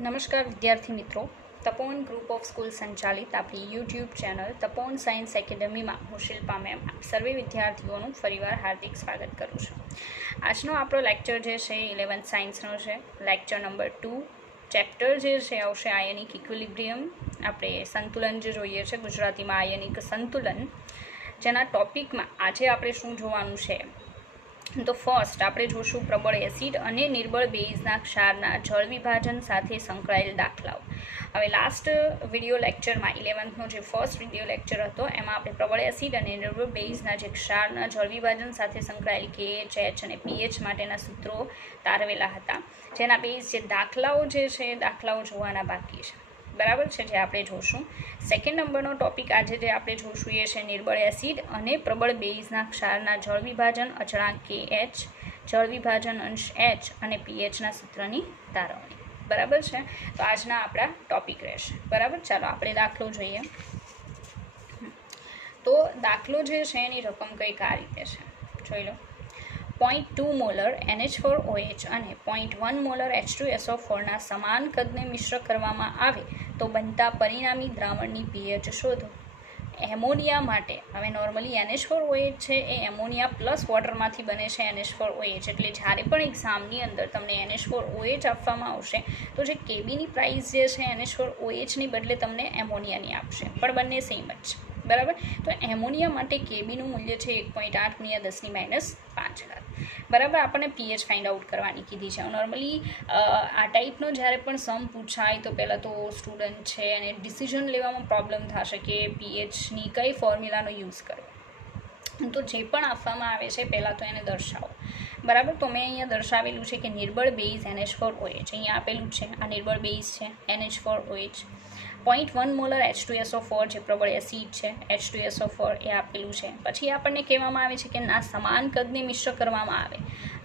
નમસ્કાર વિદ્યાર્થી મિત્રો, તપોવન ગ્રુપ ઓફ સ્કૂલ સંચાલિત આપણી યુટ્યુબ ચેનલ તપોવન સાયન્સ એકેડમીમાં હું શિલ્પા મેમ આપ સર્વે વિદ્યાર્થીઓનું ફરીવાર હાર્દિક સ્વાગત કરું છું. આજનો આપણો લેક્ચર જે છે 11th સાયન્સનો છે. લેક્ચર નંબર 2 ચેપ્ટર જે છે આવશે આયનિક ઇક્વિલિબ્રિયમ. આપણે સંતુલન જે જોઈએ છે ગુજરાતીમાં આયનિક સંતુલન, જેના ટોપિકમાં આજે આપણે શું જોવાનું છે તો ફર્સ્ટ આપણે જોશું પ્રબળ એસિડ અને નિર્બળ બેઝના ક્ષારના જળ વિભાજન સાથે સંકળાયેલ દાખલાઓ. હવે લાસ્ટ વિડીયો લેક્ચરમાં 11thનો જે ફર્સ્ટ વિડીયો લેક્ચર હતો એમાં આપણે પ્રબળ એસિડ અને નિર્બળ બેઝના જે ક્ષારના જળ વિભાજન સાથે સંકળાયેલ KH, H અને pH માટેના સૂત્રો તારવેલા હતા, જેના બેઝ જે દાખલાઓ જે છે દાખલાઓ જોવાના બાકી છે, બરાબર છે, જે આપણે જોશું. સેકન્ડ નંબરનો ટોપિક આજે જે આપણે જોશું એ છે નિર્બળ એસિડ અને પ્રબળ બેઝના ક્ષારના જળ વિભાજન અચળાંક KH, જળ વિભાજન અંશ H અને pHના સૂત્રની તારવણી, બરાબર છે. તો આજના આપણા ટોપિક રહેશે, બરાબર. ચાલો આપણે દાખલો જોઈએ. તો દાખલો જે છે એની રકમ કંઈક આ રીતે છે, જોઈ લો. 0.2 મોલર NH4OH અને 0.1 મોલર H2SO4 ના સમાન કદને મિશ્ર કરવામાં આવે તો બનતા પરિણામી દ્રાવણની pH શોધો. એમોનિયા માટે, હવે નોર્મલી NH4OH છે એ એમોનિયા પ્લસ વોટરમાંથી બને છે NH4OH, એટલે જ્યારે પણ એક્ઝામની અંદર તમને NH4OH આપવામાં આવશે તો જે કેબીની પ્રાઇસ જે છે NH4OHની બદલે તમને એમોનિયાની આપશે, પણ બંને સેમ જ છે, બરાબર. તો એમોનિયા માટે કેબીનું મૂલ્ય છે 1.8 × 10⁵ બરાબર. આપણને pH ફાઇન્ડ આઉટ કરવાની કીધી છે. નોર્મલી આ ટાઈપનો જ્યારે પણ સમ પૂછાય તો પહેલાં તો સ્ટુડન્ટ છે અને ડિસિઝન લેવામાં પ્રોબ્લેમ થશે કે pHની કઈ ફોર્મ્યુલાનો યુઝ કરવો. તો જે પણ આપવામાં આવે છે પહેલાં તો એને દર્શાવો, બરાબર. તો મેં અહીંયા દર્શાવેલું છે કે નિર્બળ બેઝ NH4OH, અહીંયા આપેલું છે આ નિર્બળ બેઝ છે NH4OH. 0.1 મોલર H2SO4 જે પ્રબળ એસિડ છે H2SO4 એ આપેલું છે. પછી આપણને કહેવામાં આવે છે કે ના સમાન કદને મિશ્ર કરવામાં આવે.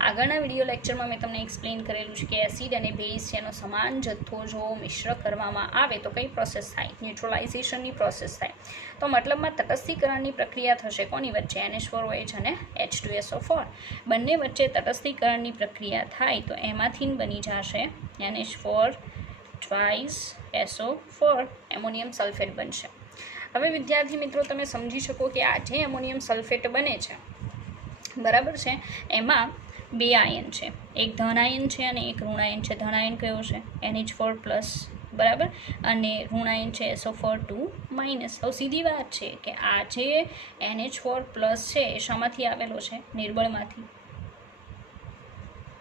આગળના વિડીયો લેક્ચરમાં મેં તમને એક્સપ્લેન કરેલું છે કે એસિડ અને બેઝ છે એનો સમાન જથ્થો જો મિશ્ર કરવામાં આવે તો કઈ પ્રોસેસ થાય? ન્યુટ્રલાઇઝેશનની પ્રોસેસ થાય. તો મતલબમાં તટસ્થીકરણની પ્રક્રિયા થશે કોની વચ્ચે? NH4OH અને H2SO4 બંને વચ્ચે તટસ્થીકરણની પ્રક્રિયા થાય તો એમાંથી બની જશે NH4 twice SO4 ammonium sulphate બનશે. હવે વિદ્યાર્થી મિત્રો તમે સમજી શકો કે આ જે એમોનિયમ સલ્ફેટ બને છે, બરાબર છે, એમાં બે આયન છે, એક ધન આયન છે અને એક ઋણ આયન છે. ધન આયન કયો છે? NH4+, બરાબર, અને ઋણ આયન છે SO4 2-. હવે સીધી વાત છે કે આ જે NH4+ છે એ શામાંથી આવેલો છે? નિર્બળમાંથી,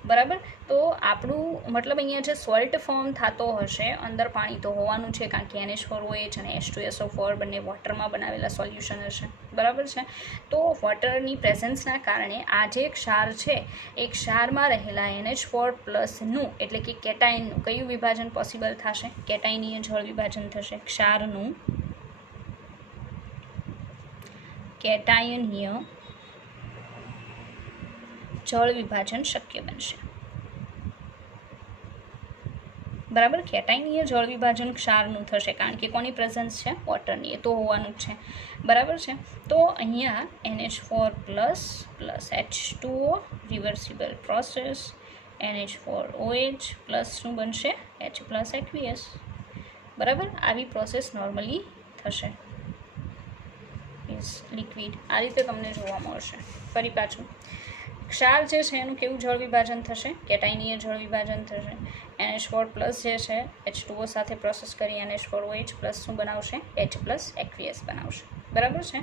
બરાબર. તો આપણું મતલબ અહીંયા જે સોલ્ટ ફોર્મ થતો હશે, અંદર પાણી તો હોવાનું છે કારણ કે NH4OH અને H2SO4 બંને વોટરમાં બનાવેલા સોલ્યુશન હશે, બરાબર છે. તો વોટરની પ્રેઝન્સના કારણે આ જે ક્ષાર છે એ ક્ષારમાં રહેલા NH4+નું એટલે કે કેટાઇનનું કયું વિભાજન પોસિબલ થશે? કેટાઇનીય જળ વિભાજન થશે. ક્ષારનું કેટાયનીય જળ વિભાજન શક્ય બનશે, બરાબર. કેટાયનીય જળ વિભાજન ક્ષારનું થશે કારણ કે કોની પ્રેઝન્સ છે? વોટરની, એ તો હોવાનું જ છે, બરાબર છે. તો અહીંયા NH4+ H2O reversible process, NH4OH પ્લસનું બનશે H+ aqueous, બરાબર. આવી પ્રોસેસ નોર્મલી થશે. લિક્વિડ આ રીતે તમને જોવા મળશે. ફરી પાછું ક્ષાર જે છે એનું કેવું જળ વિભાજન થશે? કેટાયનીય જળ વિભાજન થશે. NH4+ જે છે H2O સાથે પ્રોસેસ કરી NH4OH+ શું બનાવશે? H+ aqueous બનાવશે, બરાબર છે.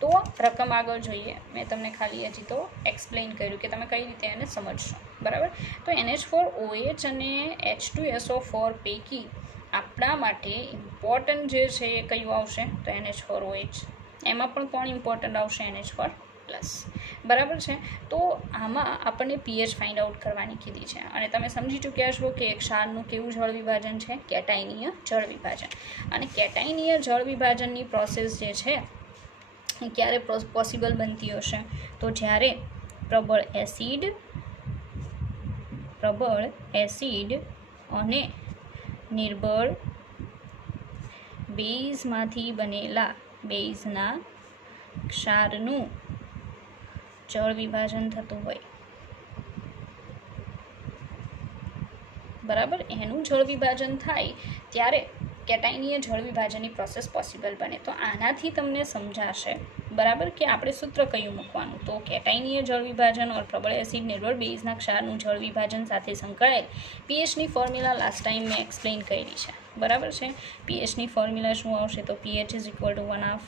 તો રકમ આગળ જોઈએ. મેં તમને ખાલી હજી તો એક્સપ્લેન કર્યું કે તમે કઈ રીતે એને સમજશો, બરાબર. તો NH4OH અને H2SO4 પૈકી આપણા માટે ઇમ્પોર્ટન્ટ જે છે એ કયું આવશે? તો NH4OH. એમાં પણ કોણ ઇમ્પોર્ટન્ટ આવશે? NH4+, બરાબર છે. તો આમાં આપણને pH ફાઇન્ડ આઉટ કરવાની કીધી છે અને તમે સમજી ચૂક્યા છો કે ક્ષારનું કેવું જળ વિભાજન છે? કેટાયનીય જળ વિભાજન. અને કેટાયનીય જળ વિભાજનની પ્રોસેસ જે છે એ ક્યારે પોસિબલ બનતી હશે? તો જ્યારે પ્રબળ એસિડ અને નિર્બળ બેઝમાંથી બનેલા બેઝના ક્ષારનું જળ વિભાજન થતું હોય, બરાબર, એનું જળ વિભાજન થાય ત્યારે કેટાઇનીય જળ વિભાજનની પ્રોસેસ પોસિબલ બને. તો આનાથી તમને સમજાશે બરાબર કે આપણે સૂત્ર કયું મૂકવાનું. તો કેટાઇનીય જળ વિભાજન ઓર પ્રબળ એસિડ નિર્બળ બેઝના ક્ષારનું જળ વિભાજન સાથે સંકળાયેલ પીએચની ફોર્મ્યુલા લાસ્ટ ટાઈમ મેં એક્સપ્લેન કરી છે. બરાબર છે. પીએચની ફોર્મ્યુલા શું આવશે? તો પીએચ ઇઝ ઇક્વલ ટુ 1/2.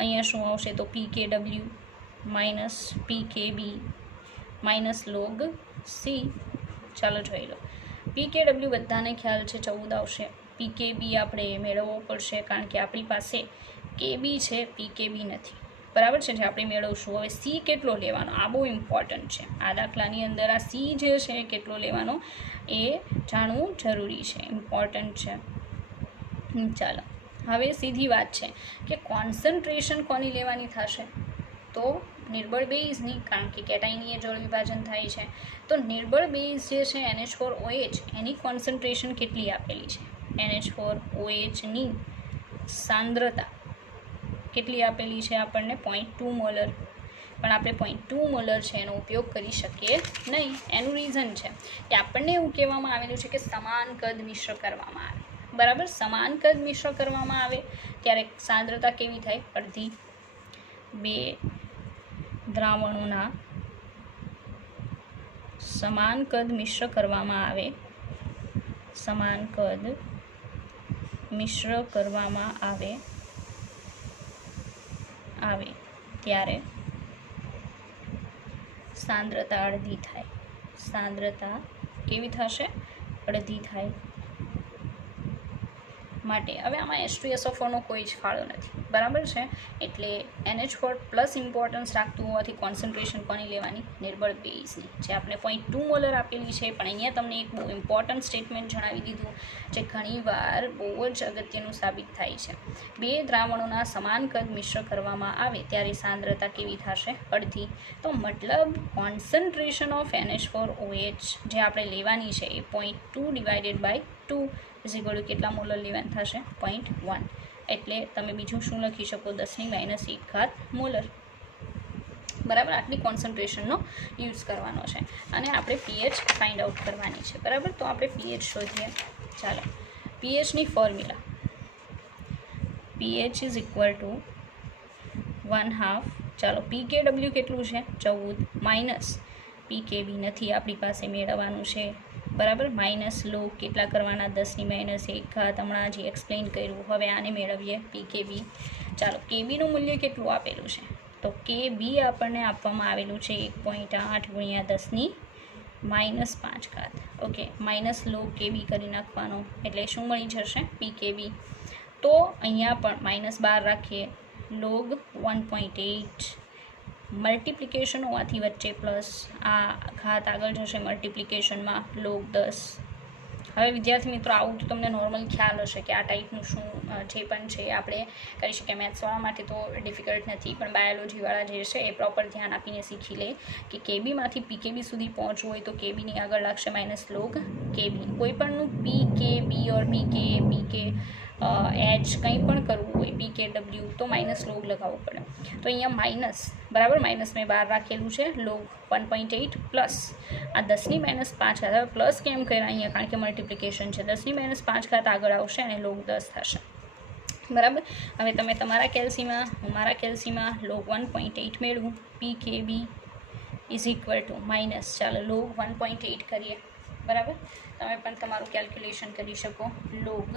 અહીંયા શું આવશે? તો PKW minus PKB minus log C. ચાલો જોઈ લો. PKW બધાને ખ્યાલ છે 14 આવશે. PKB આપણે મેળવવો પડશે કારણ કે આપણી પાસે KB છે, PKB નથી. બરાબર છે, જે આપણે મેળવશું. હવે સી કેટલો લેવાનો આ બહુ ઇમ્પોર્ટન્ટ છે. આ દાખલાની અંદર આ સી જે છે કેટલો લેવાનો એ જાણવું જરૂરી છે, ઇમ્પોર્ટન્ટ છે. ચાલો હવે સીધી વાત છે કે કોન્સન્ટ્રેશન કોની લેવાની થશે? તો નિર્બળ બેઝની, કારણ કે કેટાઇનીય જળ વિભાજન થાય છે. તો નિર્બળ બેઝ જે છે NH4OH એની કોન્સન્ટ્રેશન કેટલી આપેલી છે? NH4OHની સાંદ્રતા કેટલી આપેલી છે આપણને? 0.2 મોલર. પણ આપણે 0.2 મોલર છે એનો ઉપયોગ કરી શકીએ નહીં. એનું રીઝન છે કે આપણને એવું કહેવામાં આવેલું છે કે સમાન કદ મિશ્ર કરવામાં આવે. બરાબર, સમાન કદ મિશ્ર કરવામાં આવે ત્યારે સાંદ્રતા કેવી થાય? અડધી. બે દ્રાવણોના સમાન કદ મિશ્ર કરવામાં આવે, સમાન કદ મિશ્ર કરવામાં આવે ત્યારે સાંદ્રતા અડધી થાય. સાંદ્રતા કેવી થશે? અડધી થાય. માટે હવે આમાં H2SO4નો કોઈ જ ફાળો નથી. બરાબર છે, એટલે NH4 પ્લસ ઇમ્પોર્ટન્સ રાખતું હોવાથી કોન્સન્ટ્રેશન કોની લેવાની? નિર્બળ બેઝની, જે આપણે 0.2 મોલર આપેલી છે. પણ અહીંયા તમને એક બહુ ઇમ્પોર્ટન્ટ સ્ટેટમેન્ટ જણાવી દીધું જે ઘણીવાર બહુ જ અગત્યનું સાબિત થાય છે. બે દ્રાવણોના સમાન કદ મિશ્ર કરવામાં આવે ત્યારે સાંદ્રતા કેવી થશે? અડધી. તો મતલબ કોન્સન્ટ્રેશન ઓફ NH4OH જે આપણે લેવાની છે એ 0.2 divided by 2 is equal to કેટલા મોલર લેવાનું થશે? 0.1. એટલે તમે બીજું શું લખી શકો? 10⁻1 મોલર. બરાબર, આટલી કોન્સન્ટ્રેશનનો યુઝ કરવાનો છે અને આપણે પીએચ ફાઇન્ડ આઉટ કરવાની છે. બરાબર, તો આપણે પીએચ શોધીએ. ચાલો, પીએચની formula pH is equal to 1/2. ચાલો, PKW કેટલું છે? 14 માઇનસ PKB નથી આપણી પાસે, મેળવવાનું છે. બરાબર, માઇનસ લો કેટલા કરવાના? 10⁻1 હમણાં જે એક્સપ્લેન કર્યું. હવે આને મેળવીએ PKB. ચાલો, KBનું મૂલ્ય કેટલું આપેલું છે? તો KB આપણને આપવામાં આવેલું છે 1.8 × 10⁻5. ઓકે, માઇનસ લો KB કરી નાખવાનો એટલે શું મળી જશે? PKB. તો અહીંયા પણ -12 રાખીએ. લોગ 1.8 મલ્ટિપ્લિકેશન હોવાથી વચ્ચે પ્લસ, આ ઘાત આગળ જશે મલ્ટિપ્લિકેશનમાં, લોગ 10. હવે વિદ્યાર્થી મિત્રો, આવું તો તમને નોર્મલ ખ્યાલ હશે કે આ ટાઈપનું શું જે પણ છે આપણે કરી શકીએ. મેથ્સવાળા માટે તો ડિફિકલ્ટ નથી, પણ બાયોલોજીવાળા જે છે એ પ્રોપર ધ્યાન આપીને શીખી લે કે કેબીમાંથી PKB સુધી પહોંચવું હોય તો કેબીની આગળ લાગશે -log KB. કોઈ પણનું PKB ઓર PK H કંઈ પણ કરવું હોય PKW તો -log લગાવવું પડે. તો અહીંયા માઇનસ, બરાબર, માઇનસ મેં 12 રાખેલું છે. લોગ 1.8 પ્લસ આ 10⁻5. હવે પ્લસ કેમ કર્યા અહીંયા? કારણ કે મલ્ટિપ્લિકેશન છે. 10⁻5 આગળ આવશે અને લોગ 10 થશે. બરાબર, હવે તમે તમારા કેલ્સીમાં, હું મારા કેલ્સીમાં લોગ 1.8 મેળવું. PKB is equal two minus, ચાલો લોગ 1.8 કરીએ. બરાબર, તમે પણ તમારું કેલ્ક્યુલેશન કરી શકો. લોગ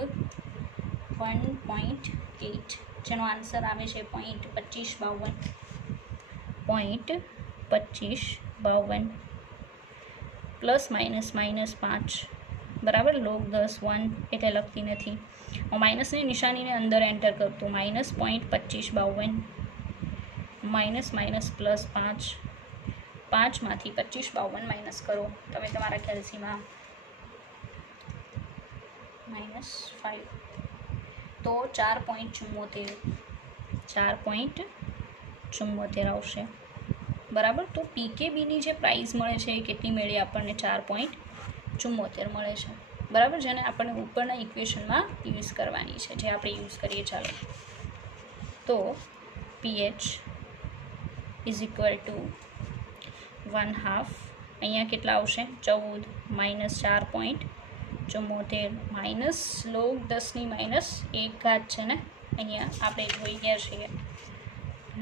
1.8 જેનો આન્સર આવે છે 0.2552 પ્લસ માઇનસ -5. બરાબર, લોગ 10 1 એટલે લખતી નથી. હું માઇનસની નિશાનીને અંદર એન્ટર કરતું. -0.2552 માઇનસ પ્લસ 5. 5માંથી 2552 માઇનસ કરો તમે તમારા કેલ્સીમાં, -5 તો 4.74 આવશે. બરાબર, તો PKBની જે પ્રાઇસ મળે છે એ કેટલી મેળવી આપણને? 4.74 મળે છે. બરાબર, જેને આપણને ઉપરના ઇક્વેશનમાં યુઝ કરવાની છે, જે આપણે યુઝ કરીએ. ચાલો, તો PH ઇઝ ઇક્વલ ટુ 1/2. અહીંયા કેટલા આવશે? 14 -4.74 માઇનસ log 10 ની -1 ઘાત છે ને, અહીંયા આપણે જોઈ ગયા છીએ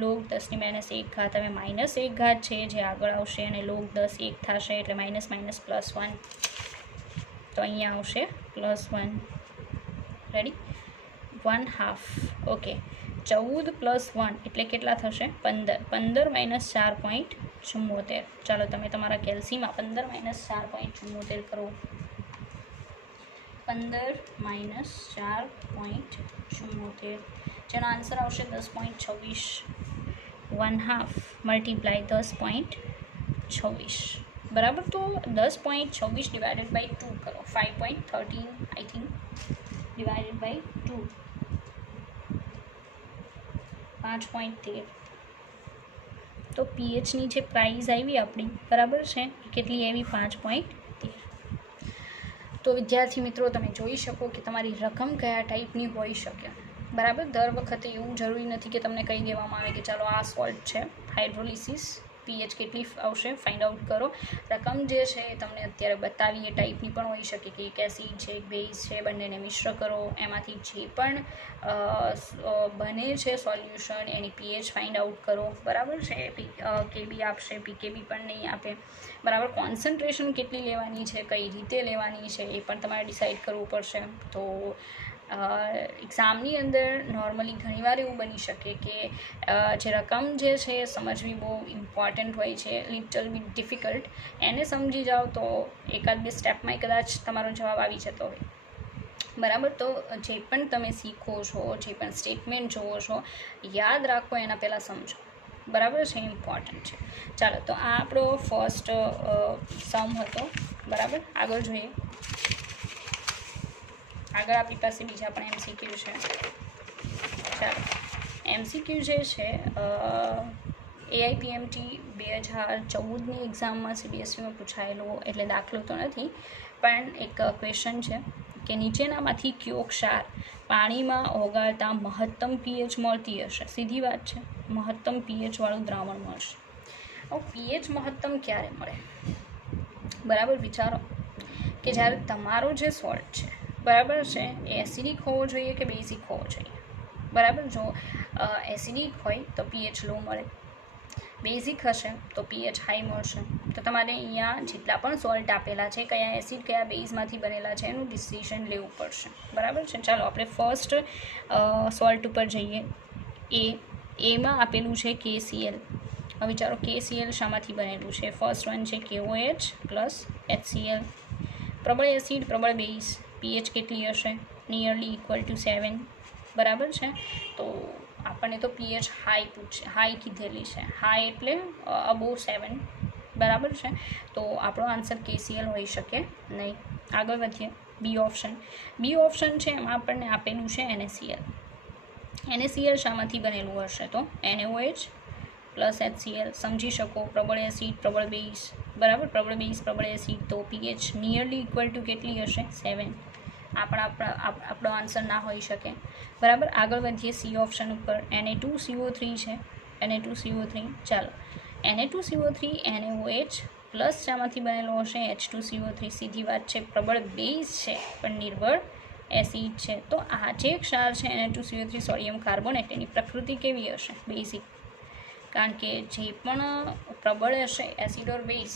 log 10 ની -1 ઘાત, હવે -1 ઘાત છે જે આગળ આવશે અને log 10 1 થશે એટલે માઇનસ +1, તો અહીંયા આવશે +1. રેડી? 1/2. ઓકે, 14 + 1 એટલે કેટલા થશે? 15 - 4.74. ચાલો તમે તમારા કેલ્સીમાં 15 - 4.74 કરો. 15 - 4.74 જેનો આન્સર આવશે 10.26. 1/2 મલ્ટીપ્લાય 10.26. બરાબર? તો 10.26 ડિવાઇડેડ બાય 2 કરો. 5.13 આઈ થિંક ડિવાઇડેડ બાય 2, 5.13. તો પીએચની જે પ્રાઇઝ આવી આપણી, બરાબર છે, એ કેટલી આવી? 5.13. તો વિદ્યાર્થી મિત્રો, તમે જોઈ શકો કે તમારી રકમ કયા ટાઈપની હોઈ શકે. બરાબર? દર વખતે એવું જરૂરી નથી કે તમને કહી દેવામાં આવે કે ચાલો આ સોલ્ટ છે હાઇડ્રોલિસિસ, પીએચ કેટલી આવશે ફાઇન્ડ આઉટ કરો. રકમ જે છે એ તમને અત્યારે બતાવી એ ટાઈપની પણ હોઈ શકે કે એક એસિડ છે, એક બેઝ છે, બંનેને મિશ્ર કરો, એમાંથી જે પણ બને છે સોલ્યુશન એની પીએચ ફાઇન્ડ આઉટ કરો. બરાબર છે? કેબી આપશે, પીકેબી પણ નહીં આપે. બરાબર? કોન્સન્ટ્રેશન કેટલી લેવાની છે, કઈ રીતે લેવાની છે એ પણ તમારે ડિસાઇડ કરવું પડશે. તો એક્ઝામની અંદર નોર્મલી ઘણીવાર એવું બની શકે કે જે રકમ જે છે એ સમજવી બહુ ઇમ્પોર્ટન્ટ હોય છે, લિટલ બિટ ડિફિકલ્ટ. એને સમજી જાઓ તો એકાદ બે સ્ટેપમાં કદાચ તમારો જવાબ આવી જતો હોય. બરાબર? તો જે પણ તમે શીખો છો, જે પણ સ્ટેટમેન્ટ જોવો છો, યાદ રાખો એના પહેલાં સમજો. બરાબર છે? ઇમ્પોર્ટન્ટ છે. ચાલો, તો આ આપણો ફર્સ્ટ સમ હતો. બરાબર? આગળ જોઈએ. આગળ આપણી પાસે બીજા પણ MCQ છે. ચાલો, MCQ જે છે AIPMT 2014ની એક્ઝામમાં CBSEમાં પૂછાયેલો, એટલે દાખલો તો નથી પણ એક ક્વેશ્ચન છે કે નીચેનામાંથી કયો ક્ષાર પાણીમાં ઓગાળતા મહત્તમ પીએચ મળતી હશે? સીધી વાત છે, મહત્તમ પીએચ વાળું દ્રાવણ મળશે. હવે પીએચ મહત્તમ ક્યારે મળે? બરાબર? વિચારો કે જ્યારે તમારો જે સોલ્ટ છે, બરાબર છે, એ એસિડિક હોવો જોઈએ કે બેઝિક હોવો જોઈએ? બરાબર? જો એસિડિક હોય તો પીએચ લો મળે, બેઝિક હશે તો પીએચ હાઈ મળશે. તો તમારે અહીંયા જેટલા પણ સોલ્ટ આપેલા છે, કયા એસિડ કયા બેઝમાંથી બનેલા છે એનું ડિસિઝન લેવું પડશે. બરાબર છે? ચાલો આપણે ફર્સ્ટ સોલ્ટ ઉપર જઈએ. એમાં આપેલું છે KCl. હવે વિચારો KCl શામાંથી બનેલું છે? ફર્સ્ટ વન છે KOH પ્લસ HCl. પ્રબળ એસિડ, પ્રબળ બેઝ, પીએચ કેટલી હશે? Nearly equal to 7. બરાબર છે? તો આપણને તો પીએચ હાઈ કીધેલી છે. હાઈ એટલે અબોવ 7. બરાબર છે? તો આપણો આન્સર KCl હોઈ શકે નહીં. આગળ વધીએ. બી ઓપ્શન. બી ઓપ્શન છે એમાં આપણને આપેલું છે NaCl. NaCl શામાંથી બનેલું હશે? તો NaOH પ્લસ HCl. સમજી શકો, પ્રબળ એસિડ, પ્રબળ બેઝ. બરાબર? પ્રબળ બેઝ, પ્રબળ એસિડ, તો પીએચ નિયરલી ઇક્વલ ટુ કેટલી હશે? 7. આપણો આન્સર ના હોઈ શકે. બરાબર? આગળ વધીએ સી ઓપ્શન ઉપર. Na2CO3 છે. Na2CO3. ચાલો, Na2CO3 NaOH પ્લસ શામાંથી બનેલો હશે? H2CO3. સીધી વાત છે, પ્રબળ બેઝ છે પણ નિર્બળ એસિડ છે. તો આ જે ક્ષાર છે Na2CO3 સોડિયમ કાર્બોનેટ, એની પ્રકૃતિ કેવી હશે? બેઝિક. કારણ કે જે પણ પ્રબળ હશે એસિડ ઓર બેઝ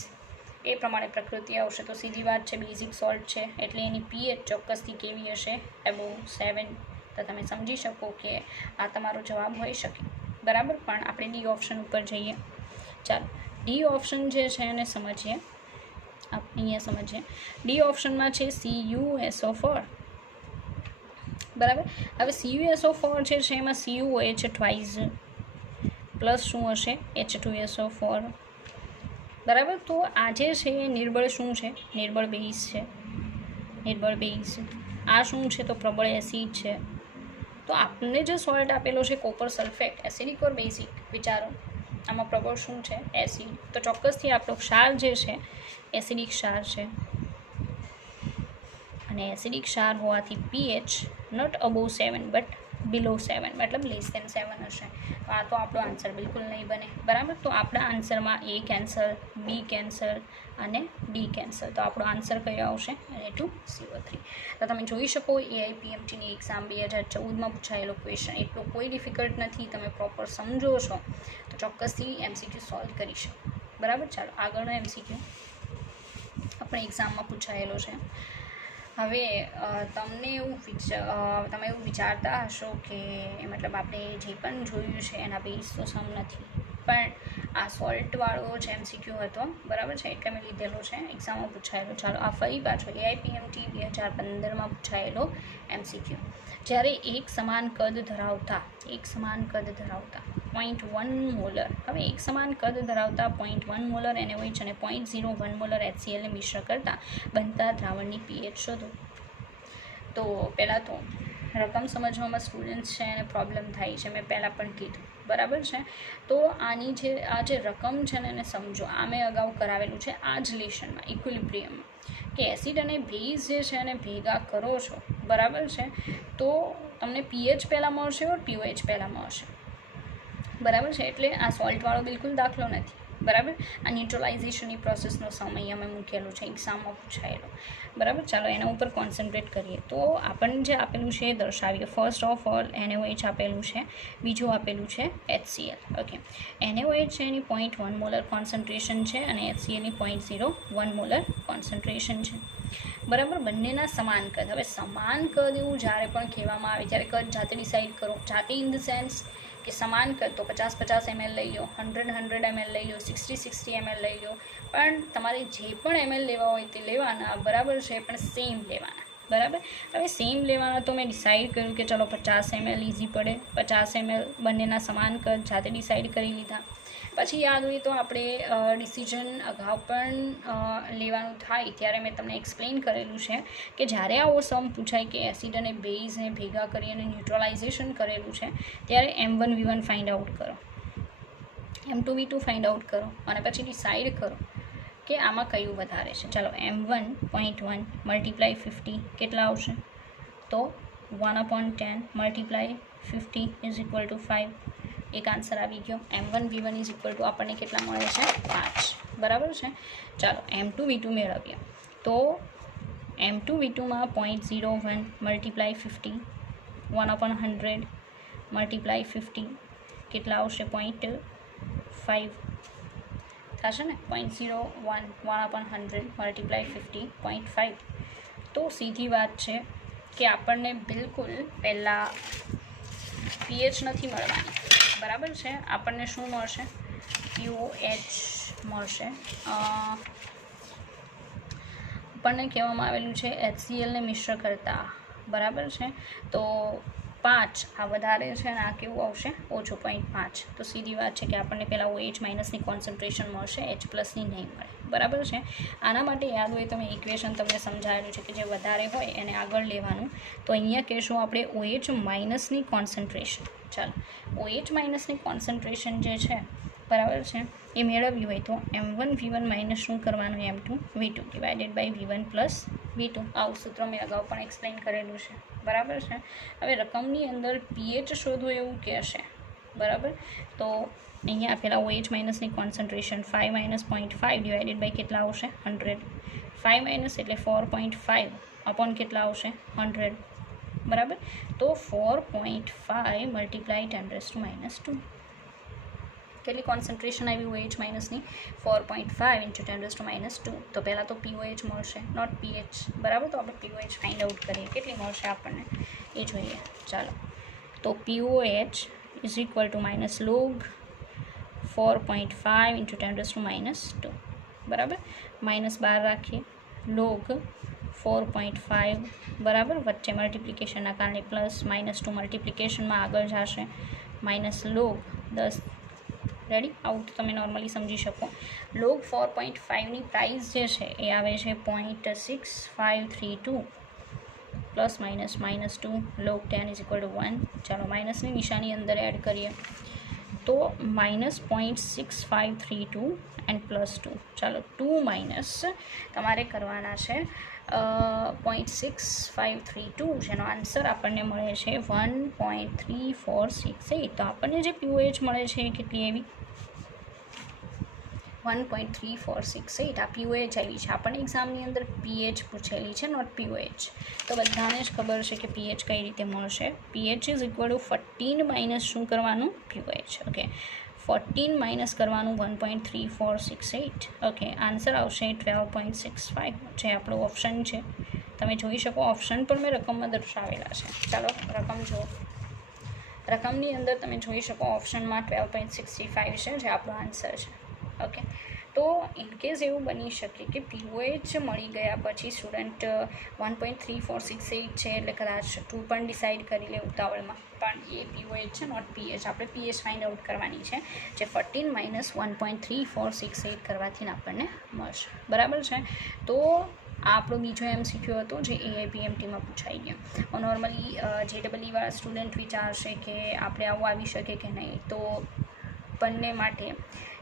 એ પ્રમાણે પ્રકૃતિ આવશે. તો સીધી વાત છે, બેઝિક સોલ્ટ છે એટલે એની પીએચ ચોક્કસથી કેવી હશે? એબોવ 7. તો તમે સમજી શકો કે આ તમારો જવાબ હોઈ શકે. બરાબર? પણ આપણે ડી ઓપ્શન ઉપર જઈએ. ચાલો, ડી ઓપ્શન જે છે એને સમજીએ. અહીંયા સમજીએ. ડી ઓપ્શનમાં છે CuSO4. બરાબર? હવે CuSO4 જે છે એમાં CuOH ટ્વાઇસ પ્લસ શું હશે? H2SO4. બરાબર? તો આ જે છે એ નિર્બળ શું છે? નિર્બળ બેઝ છે. નિર્બળ બેઝ. આ શું છે? તો પ્રબળ એસિડ છે. તો આપણને જે સોલ્ટ આપેલો છે કોપર સલ્ફેટ, એસિડિક ઓર બેઝિક? વિચારો, આમાં પ્રબળ શું છે? એસિડ. તો ચોક્કસથી આપણો ક્ષાર જે છે એસિડિક ક્ષાર છે. અને એસિડિક ક્ષાર હોવાથી પીએચ નોટ અબોવ 7 બટ બિલો 7 મતલબ લેસ દેન 7 હશે. તો આ તો આપણો આન્સર બિલકુલ નહીં બને. બરાબર, તો આપણા આન્સરમાં એ કેન્સલ, બી કેન્સલ અને ડી કેન્સલ. તો આપણો આન્સર કયો આવશે? Na2CO3. તો તમે જોઈ શકો AIPMTની એક્ઝામ 2014માં પૂછાયેલો ક્વેશ્ચન એટલો કોઈ ડિફિકલ્ટ નથી. તમે પ્રોપર સમજો છો તો ચોક્કસથી MCQ સોલ્વ કરી શકો. બરાબર, ચાલો આગળનો MCQ આપણે એક્ઝામમાં પૂછાયેલો છે. હવે તમે એવું વિચારતા હશો કે મતલબ આપણે જે પણ જોયું છે એના બેઝ તો સમ નથી, પણ આ સોલ્ટવાળો જ MCQ હતો. બરાબર છે, એટલે મેં લીધેલો છે, એક્ઝામમાં પૂછાયેલો. ચાલો આ ફરી પાછો AIPMT 2015માં પૂછાયેલો MCQ. જ્યારે એક સમાન કદ ધરાવતા 0.1 મોલર, હવે એક સમાન કદ ધરાવતા 0.1 મોલર NaOH અને 0.01 મોલર HClને મિશ્ર કરતા બનતા દ્રાવણની pH શોધો. તો પહેલાં તો રકમ સમજવામાં સ્ટુડન્ટ્સ છે એને પ્રોબ્લેમ થાય છે, મેં પહેલાં પણ કીધું. બરાબર છે, તો આની આ જે રકમ છે ને એને સમજો. આ મેં અગાઉ કરાવેલું છે આ જ લેશનમાં, ઇક્વિલિબ્રિયમમાં, કે એસિડ અને બેઝ જે છે એને ભેગા કરો છો. બરાબર છે, તો તમને pH પહેલાં મળશે ઓર pOH પહેલાં મળશે. બરાબર છે, એટલે આ સોલ્ટવાળો બિલકુલ દાખલો નથી. બરાબર, આ ન્યુટ્રલાઇઝેશનની પ્રોસેસનો સમય અમે મૂકેલો છે, એક્ઝામમાં પૂછાયેલો. બરાબર, ચાલો એના ઉપર કોન્સન્ટ્રેટ કરીએ. તો આપણને જે આપેલું છે એ દર્શાવીએ. ફર્સ્ટ ઓફ ઓલ NaOH આપેલું છે, બીજું આપેલું છે HCl. ઓકે, NaOH છે એની 0.1 મોલર કોન્સન્ટ્રેશન છે અને HClની 0.01 મોલર કોન્સન્ટ્રેશન છે. બરાબર, બંનેના સમાન કદ. હવે સમાન કદ એવું જ્યારે પણ કહેવામાં આવે ત્યારે કદ જાતે ડિસાઇડ કરો. જાતે ઇન ધ સેન્સ કે સમાન કદ તો 50 ml લઈ લો, 100 ml લઈ લો, 60 ml લઈ લો, પણ તમારે જે પણ ml લેવા હોય તે લેવાના. બરાબર છે, પણ સેમ લેવાના. બરાબર, હવે સેમ લેવાના તો મેં ડિસાઇડ કર્યું કે ચલો 50 ml ઇઝી પડે, 50 ml બંનેના સમાન કદ જાતે ડિસાઇડ કરી લીધા. પછી યાદ હોય તો આપણે ડિસિઝન અગાઉ પણ લેવાનું થાય ત્યારે મેં તમને એક્સપ્લેન કરેલું છે કે જ્યારે આવો સમ પૂછાય કે એસિડ અને બેઝને ભેગા કરી અને ન્યુટ્રલાઇઝેશન કરેલું છે ત્યારે M1V1 ફાઇન્ડ આઉટ કરો, M2V2 ફાઇન્ડ આઉટ કરો અને પછી ડિસાઇડ કરો કે આમાં કયું વધારે છે. ચાલો M1.1 મલ્ટીપ્લાય 50 કેટલા આવશે? તો 1/10 મલ્ટીપ્લાય 50 ઇઝ ઇક્વલ ટુ 5. એક આન્સર આવી ગયો. M1V1 ઇઝ ઇક્વલ ટુ આપણને કેટલા મળે છે? 5. બરાબર છે, ચાલો M2V2 મેળવીએ. તો M2V2માં 0.01 મલ્ટીપ્લાય 50 1/100 મલ્ટીપ્લાય 50 કેટલા આવશે? 0.5 થશે ને. 0.01 1/100 મલ્ટીપ્લાય 50 0.5. તો સીધી વાત છે કે આપણને બિલકુલ પહેલાં pH નથી મળવાની. બરાબર છે, આપણને શું મળશે? pOH મળશે. આપણને કહેવામાં આવેલું છે HClને મિશ્ર કરતા. બરાબર છે, તો 5 આ વધારે છે અને આ કેવું આવશે? ઓછું 0.5. તો સીધી વાત છે કે આપણને પહેલાં OH માઇનસની કોન્સન્ટ્રેશન મળશે, H પ્લસની નહીં મળે. બરાબર છે, આના માટે યાદ હોય તો મેં ઇક્વેશન તમને સમજાવેલું છે કે જે વધારે હોય એને આગળ લેવાનું. તો અહીંયા કહેશું આપણે OH માઇનસની કોન્સન્ટ્રેશન. ચાલો OH માઇનસની કોન્સન્ટ્રેશન જે છે, બરાબર છે, એ મેળવવી હોય તો M1V1 માઇનસ શું કરવાનું? M2V2 divided by V1 plus V2. આવું સૂત્ર મેં અગાઉ પણ એક્સપ્લેન કરેલું છે. બરાબર છે, હવે રકમની અંદર pH શોધો એવું કહેશે. બરાબર, તો અહીંયા આપેલા OH માઇનસની કોન્સન્ટ્રેશન 5 માઇનસ 0.5 ડિવાઇડેડ બાય કેટલા આવશે? 100. 5 માઇનસ એટલે 4.5 અપોન કેટલા આવશે? 100. બરાબર, તો 4.5 મલ્ટીપ્લાય 10⁻². કેટલી કોન્સન્ટ્રેશન આવી OH માઇનસની? 4.5 ઇન્ટુ 10⁻². તો પહેલાં તો pOH મળશે, નોટ pH. બરાબર, તો આપણે pOH ફાઇન્ડ આઉટ કરીએ કેટલી મળશે આપણને એ જોઈએ. ચાલો, તો pOH is equal two minus log 4.5 into 10⁻². બરાબર, -12 રાખીએ, લોગ 4.5. બરાબર, વચ્ચે મલ્ટિપ્લિકેશનના કારણે પ્લસ -2 મલ્ટિપ્લિકેશનમાં આગળ જશે, માઇનસ લોગ 10. રેડી, આવું તો તમે નોર્મલી સમજી શકો. લોગ 4.5ની પ્રાઇસ જે છે એ આવે છે 0.6532 plus -2 log 10 is equal two 1. ચાલો માઇનસની નિશાની અંદર એડ કરીએ તો -0.6532 એન્ડ +2, ચાલો 2 માઇનસ તમારે કરવાના છે 0.6532, જેનો આન્સર આપણને મળે છે 1.3468. તો આપણને જે POH મળે છે એ કેટલી એવી 1.3468. આ POH આવી છે. આપણને એક્ઝામની અંદર PH પૂછેલી છે, નોટ POH. તો બધાને જ ખબર છે કે PH કઈ રીતે મળશે. PH is equal two 14 minus શું કરવાનું POH. ઓકે, 14 માઇનસ કરવાનું 1.3468. ઓકે, આન્સર આવશે 12.65, જે આપણો ઓપ્શન છે. તમે જોઈ શકો ઓપ્શન પર મેં રકમમાં દર્શાવેલા છે. ચાલો રકમ જુઓ. રકમની અંદર તમે જોઈ શકો ઓપ્શનમાં 12.65 છે, જે આપણો આન્સર છે. ઓકે, તો ઇનકેસ એવું બની શકે કે POH મળી ગયા પછી સ્ટુડન્ટ 1.3468 છે એટલે કદાચ 2 પણ ડિસાઇડ કરી લે ઉતાવળમાં, પણ એ POH છે, નોટ PH. આપણે PH ફાઇન્ડ આઉટ કરવાની છે, જે 14 માઇનસ 1.3468 કરવાથી આપણને મળશે. બરાબર છે. તો આ આપણો બીજો MCQ હતો, જે AIPMTમાં પૂછાઈ ગયો. નોર્મલી JEE સ્ટુડન્ટ વિચારશે કે આપણે આવું આવી શકે કે નહીં, તો બંને માટે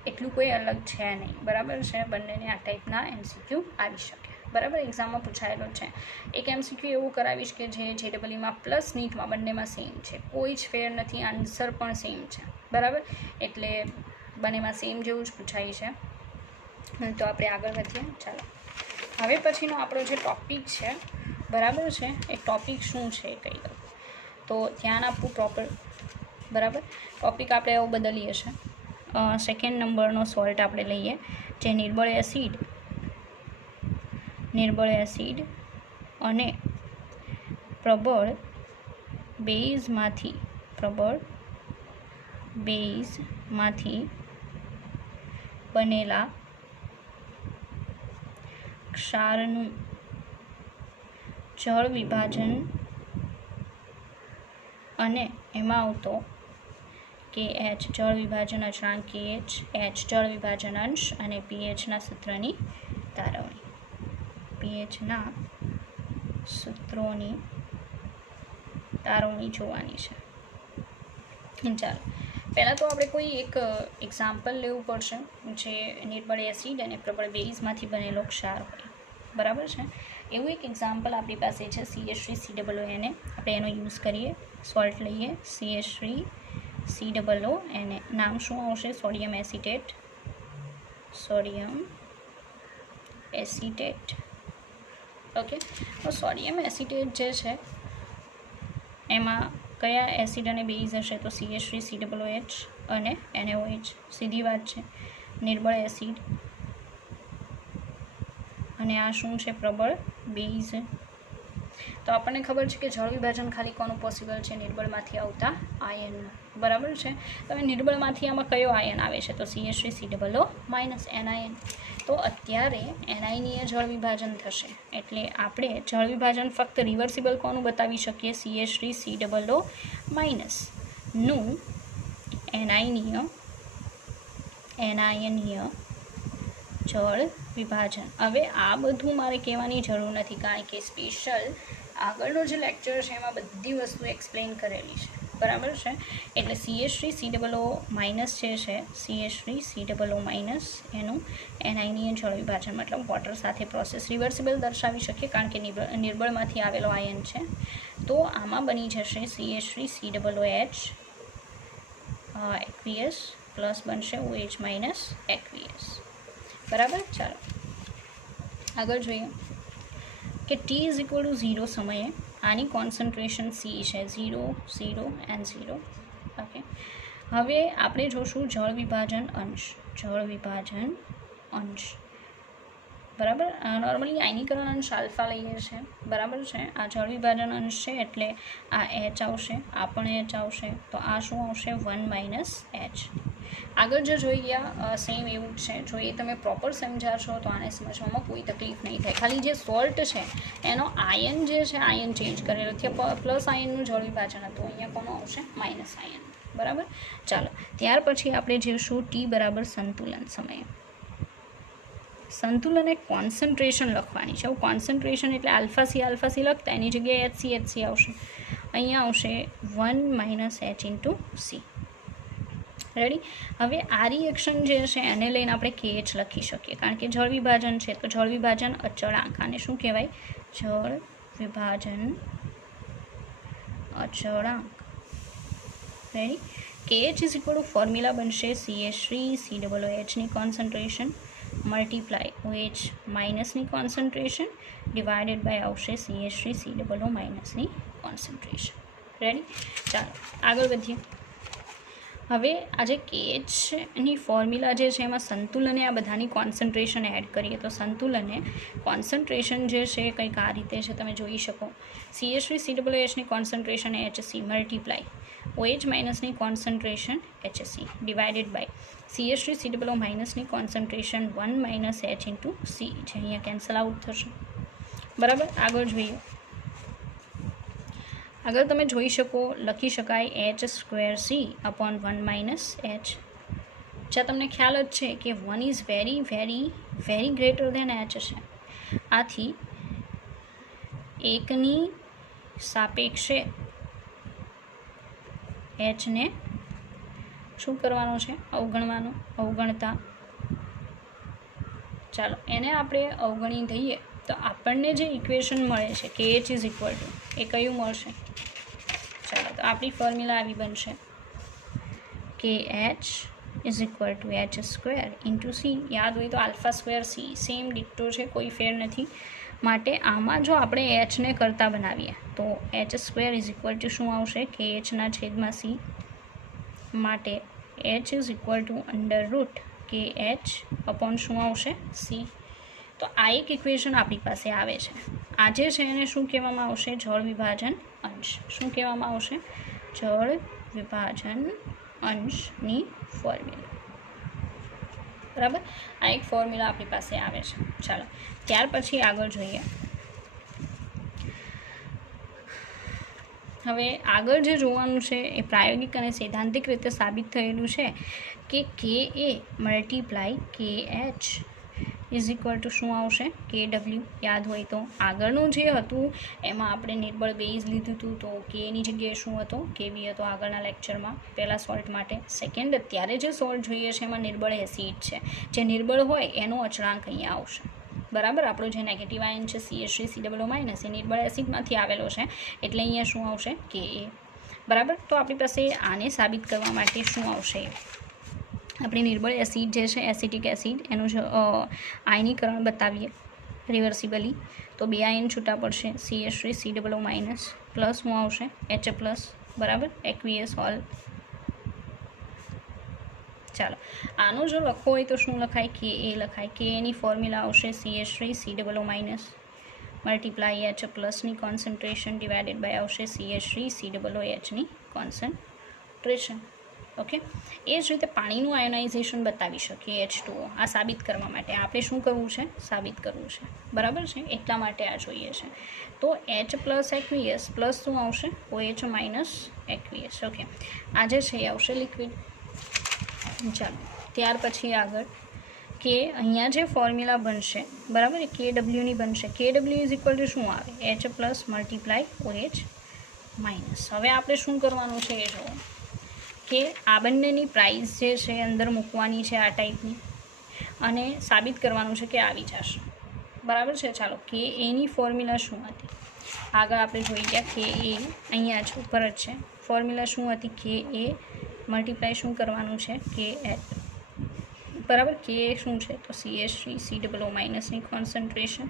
એટલું કોઈ અલગ છે નહીં. બરાબર છે, બંનેને આ ટાઈપના MCQ આવી શકે. બરાબર, એક્ઝામમાં પૂછાયેલો છે. એક MCQ એવું કરાવીશ કે જે JEEમાં પ્લસ નીટમાં બંનેમાં સેમ છે, કોઈ જ ફેર નથી, આન્સર પણ સેમ છે. બરાબર, એટલે બંનેમાં સેમ જેવું જ પૂછાય છે. તો આપણે આગળ વધીએ. ચાલો, હવે પછીનો આપણો જે ટૉપિક છે, બરાબર છે, એ ટૉપિક શું છે એ કહી દઉં. તો ધ્યાન આપવું પ્રોપર. બરાબર, ટૉપિક આપણે એવો બદલીએ છીએ. સેકન્ડ નંબરનો સોલ્ટ આપણે લઈએ, જે નિર્બળ એસિડ અને પ્રબળ બેઝમાંથી બનેલા ક્ષારનું જળ વિભાજન અને એમાં આવતો KH જળ વિભાજન અચળાંક KH, H જળ વિભાજન અંશ અને pHના સૂત્રોની તારવણી જોવાની છે. ચાલો, પહેલાં તો આપણે કોઈ એક એક્ઝામ્પલ લેવું પડશે, જે નિર્બળ એસિડ અને પ્રબળ બેઝમાંથી બનેલો ક્ષાર હોય. બરાબર છે, એવું એક એક્ઝામ્પલ આપણી પાસે છે CH3COONA. આપણે એનો યુઝ કરીએ. સોલ્ટ લઈએ CH3COONA. નામ શું આવશે? Sodium acetate. ઓકે, તો સોડિયમ એસિટેટ જે છે એમાં કયા એસિડ અને બેઝ હશે? તો CH3COOH અને NaOH. સીધી વાત છે. નિર્બળ એસિડ અને આ શું છે? પ્રબળ બેઝ. તો આપણને ખબર છે કે જળ વિભાજન ખાલી કોનું પોસિબલ છે? નિર્બળમાંથી આવતા આયનનું. બરાબર છે. તો નિર્બળમાંથી આમાં કયો આયન આવે છે? તો CH3COO માઇનસ NiN. તો અત્યારે NiNીય જળ વિભાજન થશે, એટલે આપણે જળ વિભાજન ફક્ત રિવર્સિબલ કોનું બતાવી શકીએ? CH3COO માઇનસનું NiNીય જળ વિભાજન. હવે આ બધું મારે કહેવાની જરૂર નથી, કારણ કે સ્પેશિયલ આગળનો જે લેક્ચર છે એમાં બધી વસ્તુ એક્સપ્લેન કરેલી છે. બરાબર છે, એટલે CH3COO માઇનસ જે છે, CH3COO માઇનસ એનું NiNીય જળ વિભાજન, મતલબ વોટર સાથે પ્રોસેસ રિવર્સિબલ દર્શાવી શકીએ, કારણ કે નિર્બળમાંથી આવેલો આયન છે. તો આમાં બની જશે CH3COOH એક્વિયસ પ્લસ બનશે OH માઇનસ એક્વિયસ. બરાબર, ચાલો આગળ જોઈએ કે T ઇઝ ઇક્વલ ટુ 0 સમયે આની કોન્સન્ટ્રેશન C છે, 0 0 એન્ડ 0. ઓકે, હવે આપણે જોશું જળ વિભાજન અંશ. બરાબર, નોર્મલી આયનીકરણ અંશ આલ્ફા લઈએ છે. બરાબર છે, આ જળ વિભાજન અંશ છે એટલે આ H આવશે, આ પણ H આવશે. તો આ શું આવશે? 1 માઇનસ H. આગળ જે જોઈ ગયા સેમ એવું જ છે. જો એ તમે પ્રોપર સમજાશો તો આને સમજવામાં કોઈ તકલીફ નહીં થાય. ખાલી જે સોલ્ટ છે એનો આયન જે છે, આયન ચેન્જ કરેલો છે. પ્લસ આયનનું જળ વિભાજન હતું, અહીંયા કોનું આવશે? Minus ion. બરાબર, ચાલો ત્યાર પછી આપણે જોઈશું T બરાબર સંતુલન સમયે. સંતુલન એક કોન્સન્ટ્રેશન લખવાની છે. કોન્સન્ટ્રેશન એટલે આલ્ફા સી લખતા, એની જગ્યાએ HC આવશે. અહીંયા આવશે 1 minus H into C. Ready. હવે આ રિએક્શન જે છે એને લઈને આપણે KH લખી શકીએ, કારણ કે જળ વિભાજન છે તો જળ વિભાજન અચળાંક, આને શું કહેવાય? જળ વિભાજન અચળાંક. Ready. KH is equal to formula બનશે CH3COOH ની કોન્સન્ટ્રેશન મલ્ટીપ્લાય OH માઇનસની કોન્સન્ટ્રેશન ડિવાઇડેડ બાય આવશે CH3COO માઇનસની કોન્સન્ટ્રેશન. રેડી. ચાલો આગળ વધીએ. હવે આ જે KHની ફોર્મ્યુલા જે છે એમાં સંતુલને આ બધાની કોન્સન્ટ્રેશન એડ કરીએ તો સંતુલને કોન્સન્ટ્રેશન જે છે કંઈક આ રીતે છે, તમે જોઈ શકો. CH3COOHની કોન્સન્ટ્રેશન HC મલ્ટીપ્લાય OH માઇનસની concentration HC divided by CH3COO માઇનસની concentration 1 minus H into C, જે અહીંયા કેન્સલ આઉટ થશે. બરાબર. આગળ જોઈએ. આગળ તમે જોઈ શકો, લખી શકાય H2C અપોન 1 માઇનસ H. જ્યાં તમને ખ્યાલ જ છે કે 1 is very very very greater than H છે. આથી એકની સાપેક્ષે Hને શું કરવાનું છે? અવગણવાનું. અવગણતા ચાલો એને આપણે અવગણી દઈએ તો આપણને જે ઇક્વેશન મળે છે KH ઇઝ ઇક્વલ ટુ, એ કયું મળશે? ચાલો તો આપણી ફોર્મ્યુલા આવી બનશે KH is equal two H² into C. યાદ હોય તો આલ્ફા સ્ક્વેર C સેમ ડિક્ટો છે, કોઈ ફેર નથી. માટે આમાં જો આપણે Hને કરતા બનાવીએ તો H² ઇઝ ઇક્વલ ટુ શું આવશે? KHના છેદમાં C. માટે H is equal to under route KH upon શું આવશે? C. તો આ એક ઇક્વેશન આપણી પાસે આવે છે. આજે છે એને શું કહેવામાં આવશે? જળ વિભાજન અંશ. શું કહેવામાં આવશે? જળ વિભાજન અંશની ફોર્મ્યુલા. બરાબર. આ એક ફોર્મ્યુલા આપણી પાસે આવે છે. ચાલો ત્યાર પછી આગળ જોઈએ. હવે આગળ જે જોવાનું છે એ પ્રાયોગિક અને સૈદ્ધાંતિક રીતે સાબિત થયેલું છે કે KA multiply KH is equal to શું આવશે? KW. યાદ હોય તો આગળનું જે હતું એમાં આપણે નિર્બળ બેઝ લીધું હતું, તો Kની જગ્યાએ શું હતો? KB હતો આગળના લેક્ચરમાં પહેલાં સોલ્ટ માટે. સેકન્ડ અત્યારે જે સોલ્ટ જોઈએ છે એમાં નિર્બળ એસિડ છે. જે નિર્બળ હોય એનો અચળાંક અહીંયા આવશે. બરાબર. આપણો જે નેગેટિવ આયન છે CH3COO માઇનસ એ નિર્બળ એસિડમાંથી આવેલો છે, એટલે અહીંયા શું આવશે? KA. બરાબર. તો આપણી પાસે આને સાબિત કરવા માટે શું આવશે? આપણી નિર્બળ એસિડ જે છે એસિટિક એસિડ એનું જ આયનીકરણ બતાવીએ રિવર્સિબલી, તો 2 આયન છૂટા પડશે CH3COO માઇનસ પ્લસ શું આવશે? H plus. બરાબર. એક્વિયસ ઓલ. ચાલો આનો જો લખવો હોય તો શું લખાય? KA લખાય. KAની ફોર્મ્યુલા આવશે CH3COO માઇનસ મલ્ટીપ્લાય H પ્લસની કોન્સન્ટ્રેશન ડિવાઇડેડ બાય આવશે CH3COOHની કોન્સન્ટ્રેશન. ઓકે. એ જ રીતે પાણીનું આયોનાઇઝેશન બતાવી શકીએ H2O. આ સાબિત કરવા માટે આપણે શું કરવું છે? સાબિત કરવું છે. બરાબર છે. એટલા માટે આ જોઈએ છે. તો H પ્લસ એક્વિયસ પ્લસ શું આવશે? OH minus aqueous. ઓકે. આ જે છે એ આવશે લિક્વિડ. ચાલો ત્યાર પછી આગળ કે અહીંયા જે ફોર્મ્યુલા બનશે બરાબર એ KWની બનશે. KW ઇઝ ઇક્વલ ટુ શું આવે? H plus multiply OH minus. હવે આપણે શું કરવાનું છે એ જોવો કે આ બંનેની પ્રાઇસ જે છે અંદર મૂકવાની છે આ ટાઈપની, અને સાબિત કરવાનું છે કે આવી જશે. બરાબર છે. ચાલો KAની ફોર્મ્યુલા શું હતી? આગળ આપણે જોઈ ગયા KA અહીંયા જ ઉપર જ છે. ફોર્મ્યુલા શું હતી? KA મલ્ટીપ્લાય શું કરવાનું છે? KH. બરાબર. KA શું છે? તો CH3COO માઇનસની કોન્સન્ટ્રેશન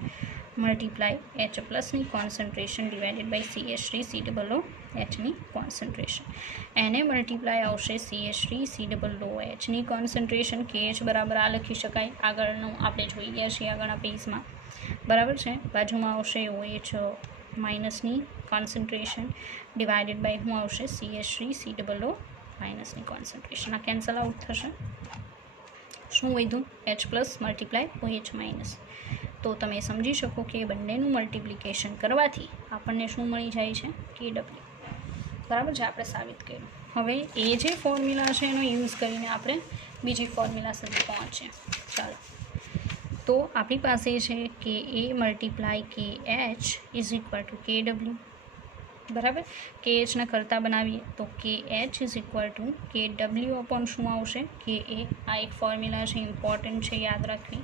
મલ્ટીપ્લાય H પ્લસની કોન્સન્ટ્રેશન ડિવાઇડેડ બાય CH3COOHની કોન્સન્ટ્રેશન. એને મલ્ટીપ્લાય આવશે CH3COOHની કોન્સન્ટ્રેશન. KH બરાબર આ લખી શકાય. આગળનું આપણે જોઈ ગયા છીએ આગળના પેજમાં. બરાબર છે. બાજુમાં આવશે OH માઇનસની કોન્સન્ટ્રેશન ડિવાઇડેડ બાય શું આવશે? CH3COO માઇનસની કોન્સન્ટ્રેશન. આ કેન્સલ આઉટ થશે. શું વધ્યું? H plus multiply OH minus. તો તમે સમજી શકો કે બંનેનું મલ્ટિપ્લિકેશન કરવાથી આપણને શું મળી જાય છે? KW. બરાબર છે. આપણે સાબિત કર્યું. હવે એ જે ફોર્મ્યુલા છે એનો યુઝ કરીને આપણે બીજી ફોર્મ્યુલા સુધી પહોંચીએ. ચાલો તો આપણી પાસે છે KA multiply KH is equal two KW. બરાબર. કે એચને કરતા બનાવીએ તો કે H is equal to K W upon શું આવશે કે એ. આ એક ફોર્મ્યુલા છે, ઇમ્પોર્ટન્ટ છે, યાદ રાખવી.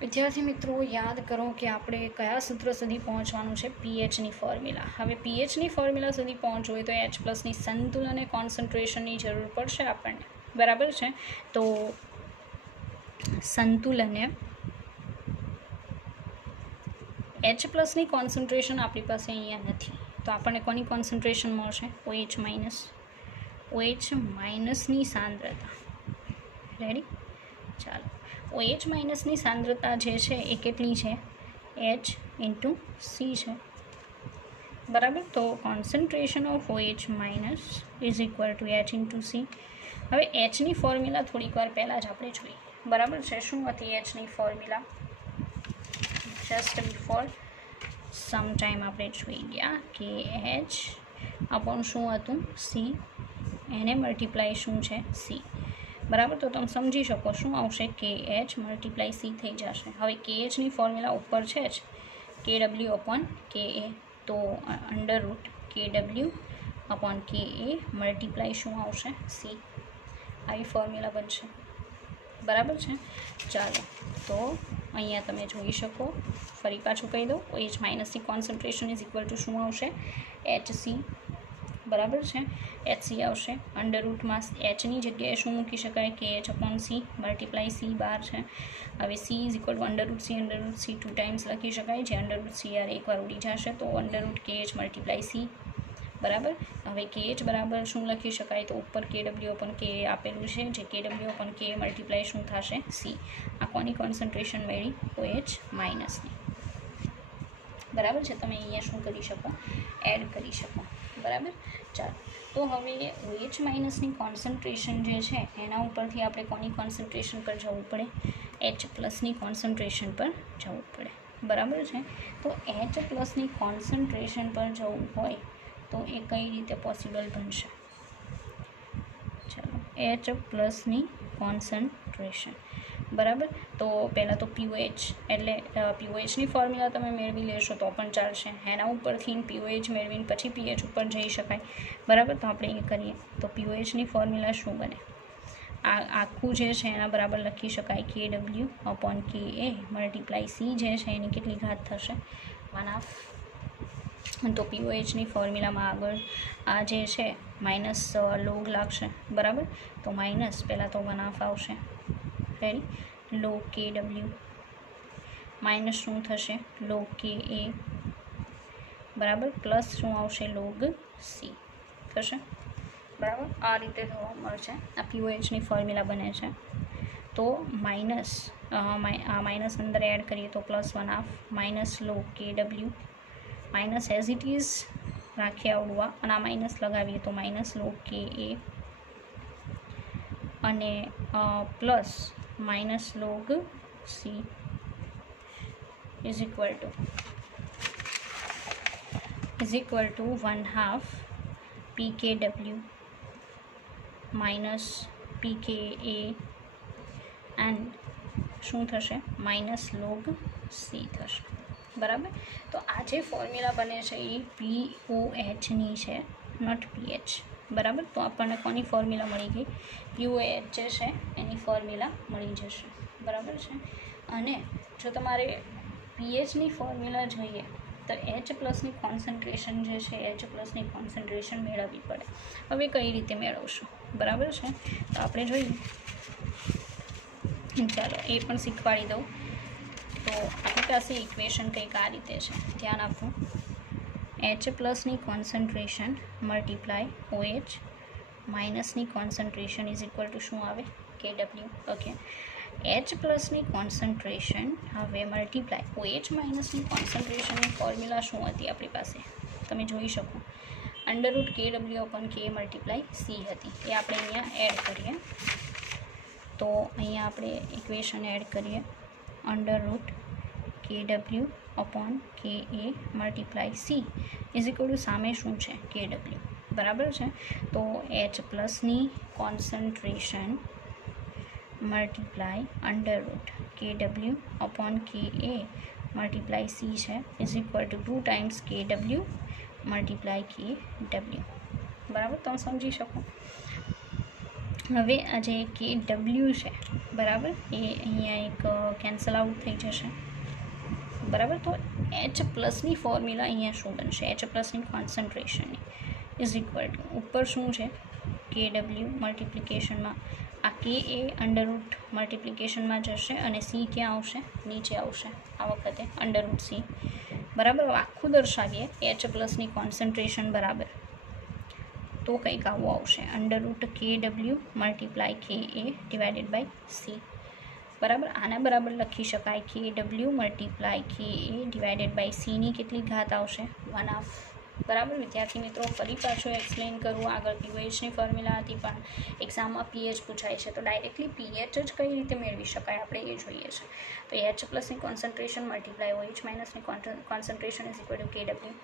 વિદ્યાર્થી મિત્રો યાદ કરો કે આપણે કયા સૂત્ર સુધી પહોંચવાનું છે, પીએચની ફોર્મ્યુલા. હવે પીએચની ફોર્મ્યુલા સુધી પહોંચવું હોય તો એચ પ્લસની સંતુલન અને કોન્સન્ટ્રેશનની જરૂર પડશે આપણને. બરાબર છે. તો સંતુલને એચ પ્લસની કોન્સન્ટ્રેશન આપણી પાસે અહીંયા નથી, તો આપણને કોની કોન્સન્ટ્રેશન મળશે? OH minus. OH માઇનસની સાંદ્રતા. રેડી? ચાલો, OH માઇનસની સાંદ્રતા જે છે એ કેટલી છે? H ઇન્ટુ સી છે. બરાબર. તો concentration of OH minus is equal two H into C. હવે એચની ફોર્મ્યુલા થોડીક વાર પહેલાં જ આપણે જોઈ. બરાબર છે. શું હતી એચની formula? Just before some time આપણે જોઈ ગયા કે એચ અપોન શું હતું? સી. એને મલ્ટીપ્લાય શું છે? સી. બરાબર. તો તમે સમજી શકો શું આવશે? કે એચ મલ્ટીપ્લાય સી થઈ જશે. હવે કે એચની ફોર્મ્યુલા ઉપર છે જ, કે ડબલ્યુ અપોન કે એ. તો અંડર રૂટ કે ડબલ્યુ અપોન કે એ મલ્ટીપ્લાય શું આવશે? સી. આવી ફોર્મ્યુલા બનશે. બરાબર છે. ચાલો, તો અહીંયા તમે જોઈ શકો, ફરી પાછું કહી દઉં. OH માઇનસની કોન્સન્ટ્રેશન ઇઝ ઇક્વલ ટુ શું આવશે? HC. બરાબર છે. HC આવશે. અંડર રૂટમાં એચની જગ્યાએ શું મૂકી શકાય? K H upon C multiply C bar છે. હવે C is equal to under root C 2 times લખી શકાય. જે અંડર રૂટ સી એકવાર ઉડી જશે તો અંડર રૂટ કે એચ મલ્ટીપ્લાય સી. બરાબર. હવે કે એચ બરાબર શું લખી શકાય? તો ઉપર કે ડબલ્યુ અપન કે આપેલું છે, જે કે ડબલ્યુ અપન કે મલ્ટીપ્લાય શું થશે? સી. આ કોની કોન્સન્ટ્રેશન મળી? OH માઇનસની. બરાબર છે. તમે અહીંયા શું કરી શકો? એડ કરી શકો. બરાબર. ચાલો, તો હવે OH માઇનસની કોન્સન્ટ્રેશન જે છે એના ઉપરથી આપણે કોની કોન્સન્ટ્રેશન પર જવું પડે? H પ્લસની કોન્સન્ટ્રેશન પર જવું પડે. બરાબર છે. તો H પ્લસની કોન્સન્ટ્રેશન પર જવું હોય તો એ કઈ રીતે પોસિબલ બનશે? ચાલો, H પ્લસની કોન્સન્ટ્રેશન. બરાબર. તો પહેલાં તો POH એટલે POHની ફોર્મ્યુલા તમે મેળવી લેશો તો પણ ચાલશે. એના ઉપરથી POH મેળવીને પછી PH ઉપર જઈ શકાય. બરાબર. તો આપણે એ કરીએ તો POHની ફોર્મ્યુલા શું બને? આ આખું જે છે એના બરાબર લખી શકાય કે ડબલ્યુ અપોન કે એ મલ્ટીપ્લાય સી જે છે એની કેટલી ઘાત થશે? 1/2. તો POHની ફોર્મ્યુલામાં આગળ આ જે છે માઇનસ લોગ લાગશે. બરાબર. તો માઇનસ પહેલાં તો 1/2 આવશે. Ready? Log K W minus શું થશે? લોગ કે એ. બરાબર. પ્લસ શું આવશે? લોગ સી થશે. બરાબર. આ રીતે થવા મળશે. આ POHની ફોર્મ્યુલા બને છે. તો માઇનસ માઇનસ અંદર એડ કરીએ તો +1/2 minus log K W minus as it is રાખીએ આવડવા, અને આ માઇનસ લગાવીએ તો માઇનસ લોગ કે એ અને plus minus log C is equal to 1/2 PKW minus PKA and શું થશે? માઇનસ લોગ સી થશે. બરાબર. તો આ જે ફોર્મ્યુલા બને છે એ POHની છે, નોટ PH. બરાબર. તો આપણને કોની ફોર્મ્યુલા મળી ગઈ? POH જે છે એની ફોર્મ્યુલા મળી જશે. બરાબર છે. અને જો તમારે પીએચની ફોર્મ્યુલા જોઈએ તો H પ્લસની કોન્સન્ટ્રેશન જે છે H પ્લસની કોન્સન્ટ્રેશન મેળવવી પડે. હવે કઈ રીતે મેળવશું? બરાબર છે. તો આપણે જોઈએ. ચાલો એ પણ શીખવાડી દઉં. તો આપણી પાસે ઇક્વેશન કંઈક આ રીતે છે, ધ્યાન આપવું. H પ્લસની કોન્સન્ટ્રેશન મલ્ટીપ્લાય OH માઇનસની કોન્સન્ટ્રેશન ઇઝ ઇક્વલ ટુ શું આવે? KW. ઓકે. H પ્લસની કોન્સન્ટ્રેશન હવે મલ્ટીપ્લાય OH માઇનસની કોન્સન્ટ્રેશનની ફોર્મ્યુલા શું હતી આપણી પાસે? તમે જોઈ શકો. Under root KW upon K multiply C હતી. એ આપણે અહીંયા એડ કરીએ તો અહીંયા આપણે ઇક્વેશન એડ કરીએ. Under root KW upon KA multiply C is equal to સામે શું છે? KW. બરાબર છે. તો H પ્લસની concentration multiply under root KW upon KA multiply C છે is equal to 2 times KW multiply K W. બરાબર, તમે સમજી શકો. હવે આ જે કે ડબલ્યુ છે બરાબર એ અહીંયા એક કેન્સલ આઉટ થઈ જશે. બરાબર, તો એચ પ્લસની ફોર્મ્યુલા અહીંયા શું બનશે? એચ પ્લસની કોન્સન્ટ્રેશનની ઇઝ ઇક્વલ ટુ ઉપર શું છે કે ડબલ્યુ મલ્ટિપ્લિકેશનમાં આ કે એ અંડરરૂટ મલ્ટિપ્લિકેશનમાં જશે અને સી ક્યાં આવશે? નીચે આવશે આ વખતે અંડરરૂટ સી. બરાબર, આખું દર્શાવીએ એચ પ્લસની કોન્સન્ટ્રેશન બરાબર તો કંઈક આવું આવશે અંડરરૂટ કે ડબલ્યુ મલ્ટીપ્લાય કે એ ડિવાઇડેડ બાય સી. બરાબર, આના બરાબર લખી શકાય કે ડબલ્યુ મલ્ટીપ્લાય કે એ ડિવાઇડેડ બાય સીની કેટલી ઘાત આવશે? 1/2. બરાબર વિદ્યાર્થી મિત્રો, ફરી પાછું એક્સપ્લેન કરું. આગળ પીઓએચની ફોર્મ્યુલા હતી પણ એક્ઝામમાં પીએચ પૂછાય છે તો ડાયરેક્ટલી પીએચ જ કઈ રીતે મેળવી શકાય આપણે એ જોઈએ છે. તો એચ પ્લસની કોન્સન્ટ્રેશન મલ્ટીપ્લાય ઓએચ માઇનસની concentration is equal to K W.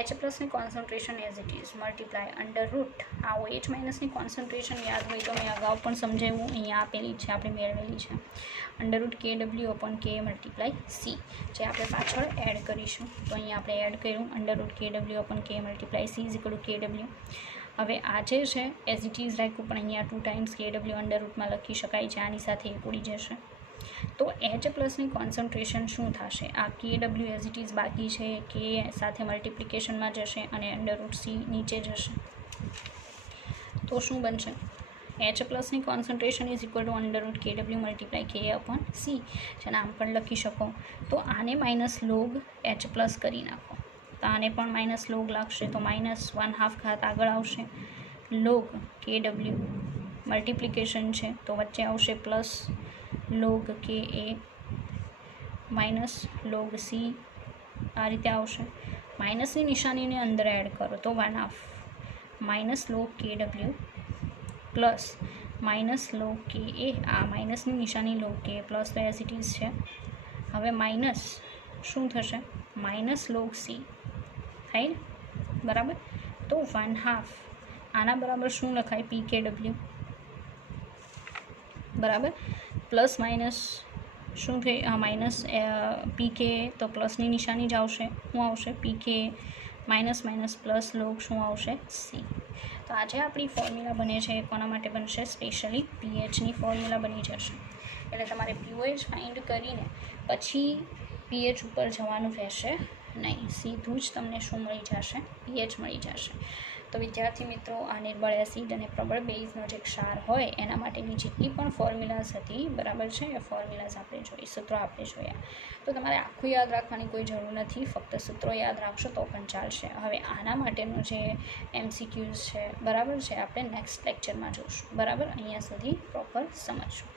H પ્લસની concentration as it is multiply under root આ ઓએચ માઇનસની કોન્સન્ટ્રેશન યાદ હોય તો મેં અગાઉ પણ સમજાવ્યું, અહીંયા આપેલી છે, આપણે મેળવેલી છે. Under root K W upon k multiply C જે આપણે પાછળ એડ કરીશું. તો અહીંયા આપણે એડ કર્યું under root K W upon k multiply C is equal to K W. હવે આ જે છે એઝ ઇટ ઇઝ રાખ્યું પણ અહીંયા 2 ટાઈમ્સ કે ડબલ્યુ અંડરરૂટમાં લખી શકાય છે, આની સાથે એ ઉડી જશે. તો એચ પ્લસની કોન્સન્ટ્રેશન શું થશે? આ કે ડબલ્યુ એઝ ઇટ ઇઝ બાકી છે, કે સાથે મલ્ટિપ્લિકેશનમાં જશે અને અંડરરૂટ સી નીચે જશે. તો શું બનશે? એચ પ્લસની concentration is equal to under root K W multiply K upon C. જેને આમ પણ લખી શકો. તો આને માઇનસ લોગ એચ પ્લસ કરી નાખો તો આને પણ માઇનસ લોગ લાગશે તો -1/2 ઘાત આગળ આવશે. લોગ કે ડબલ્યુ મલ્ટિપ્લિકેશન છે તો વચ્ચે આવશે પ્લસ લોગ કે એ માઇનસ લોગ સી આ રીતે આવશે. માઇનસની નિશાનીને અંદર એડ કરો તો 1/2 minus log K W plus minus log K A આ માઇનસની નિશાની લોગ કે પ્લસ તો એઝ ઇટ ઇઝ છે. હવે માઇનસ શું થશે? માઇનસ લોગ સી થાય ને બરાબર. તો 1/2 આના બરાબર શું લખાય? પી કે ડબલ્યુ બરાબર પ્લસ માઇનસ શું થઈ માઇનસ પી કે તો પ્લસની નિશાની જ આવશે. શું આવશે? પી કે માઇનસ માઇનસ પ્લસ લોગ શું આવશે? સી. તો આજે આપણી ફોર્મ્યુલા બને છે કોના માટે બનશે? સ્પેશિયલી પીએચની ફોર્મ્યુલા બની જશે. એટલે તમારે પીઓએચ ફાઇન્ડ કરીને પછી પીએચ ઉપર જવાનું રહેશે નહીં, સીધું જ તમને શું મળી જશે? પીએચ મળી જશે. તો વિદ્યાર્થી મિત્રો, આ નિર્બળ એસિડ અને પ્રબળ બેઝનો જે ક્ષાર હોય એના માટેની જેટલી પણ ફોર્મ્યુલાઝ હતી બરાબર છે એ ફોર્મ્યુલાઝ આપણે જોઈ, સૂત્રો આપણે જોયા. તો તમારે આખું યાદ રાખવાની કોઈ જરૂર નથી, ફક્ત સૂત્રો યાદ રાખશો તો પણ ચાલશે. હવે આના માટેનું જે MCQs છે બરાબર છે આપણે નેક્સ્ટ લેક્ચરમાં જોઈશું. બરાબર, અહીંયા સુધી પ્રોપર સમજશું.